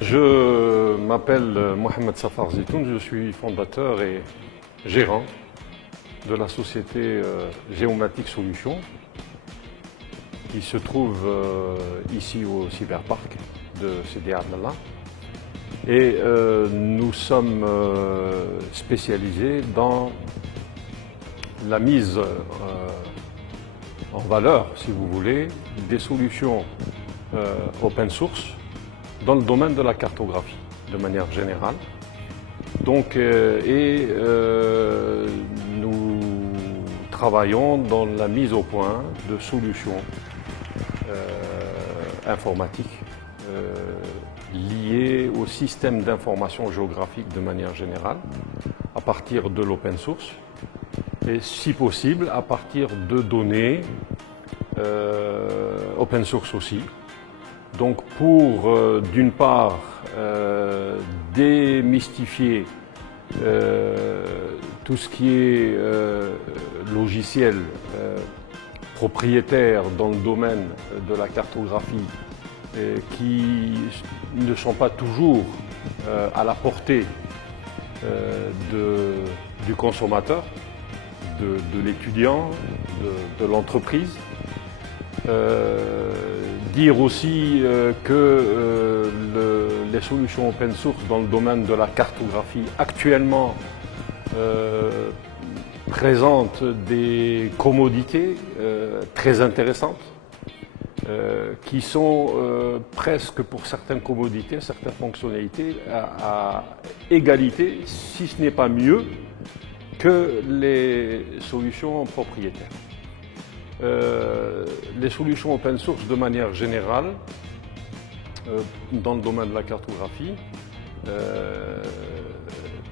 Je m'appelle Mohamed Safar Zitoun, je suis fondateur et gérant de la société Géomatic Solutions qui se trouve ici au Cyberpark de Sidi Abdallah. Et nous sommes spécialisés dans la mise en valeur, si vous voulez, des solutions open source dans le domaine de la cartographie, de manière générale. Donc, nous travaillons dans la mise au point de solutions informatiques liées au système d'information géographique de manière générale, à partir de l'open source, et si possible à partir de données open source aussi. Donc pour, d'une part, démystifier tout ce qui est logiciel propriétaire dans le domaine de la cartographie qui ne sont pas toujours à la portée du consommateur, de l'étudiant, de l'entreprise. Dire aussi que les solutions open source dans le domaine de la cartographie actuellement présentent des commodités très intéressantes qui sont presque pour certaines commodités, certaines fonctionnalités à égalité, si ce n'est pas mieux, que les solutions propriétaires. Les solutions open source de manière générale dans le domaine de la cartographie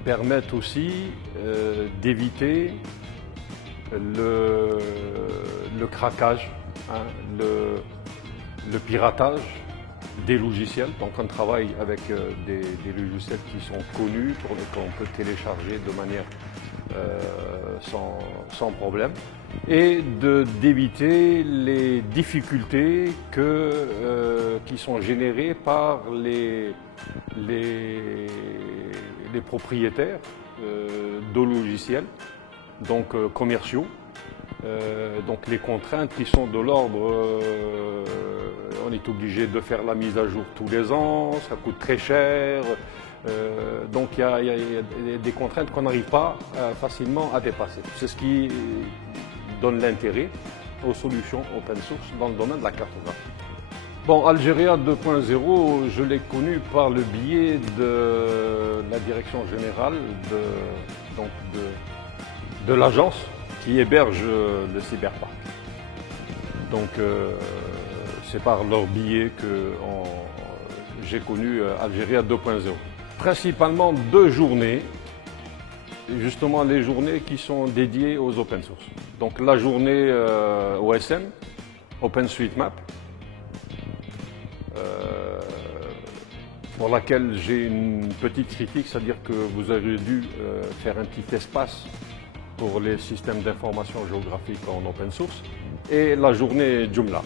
permettent aussi d'éviter le craquage, le piratage des logiciels. Donc on travaille avec des logiciels qui sont connus, qu'on peut télécharger de manière sans problème, et d'éviter les difficultés qui sont générées par les propriétaires de logiciels, donc commerciaux. Donc les contraintes qui sont de l'ordre, on est obligé de faire la mise à jour tous les ans, ça coûte très cher. Donc il y a des contraintes qu'on n'arrive pas facilement à dépasser. C'est ce qui donne l'intérêt aux solutions open source dans le domaine de la cartographie. Bon, Algéria 2.0, je l'ai connu par le biais de la direction générale de l'agence qui héberge le Cyberpark. Donc c'est par leur biais que j'ai connu Algéria 2.0. Principalement 2 journées, justement les journées qui sont dédiées aux open source. Donc la journée OSM, OpenStreetMap, pour laquelle j'ai une petite critique, c'est-à-dire que vous avez dû faire un petit espace pour les systèmes d'information géographique en open source, et la journée Joomla.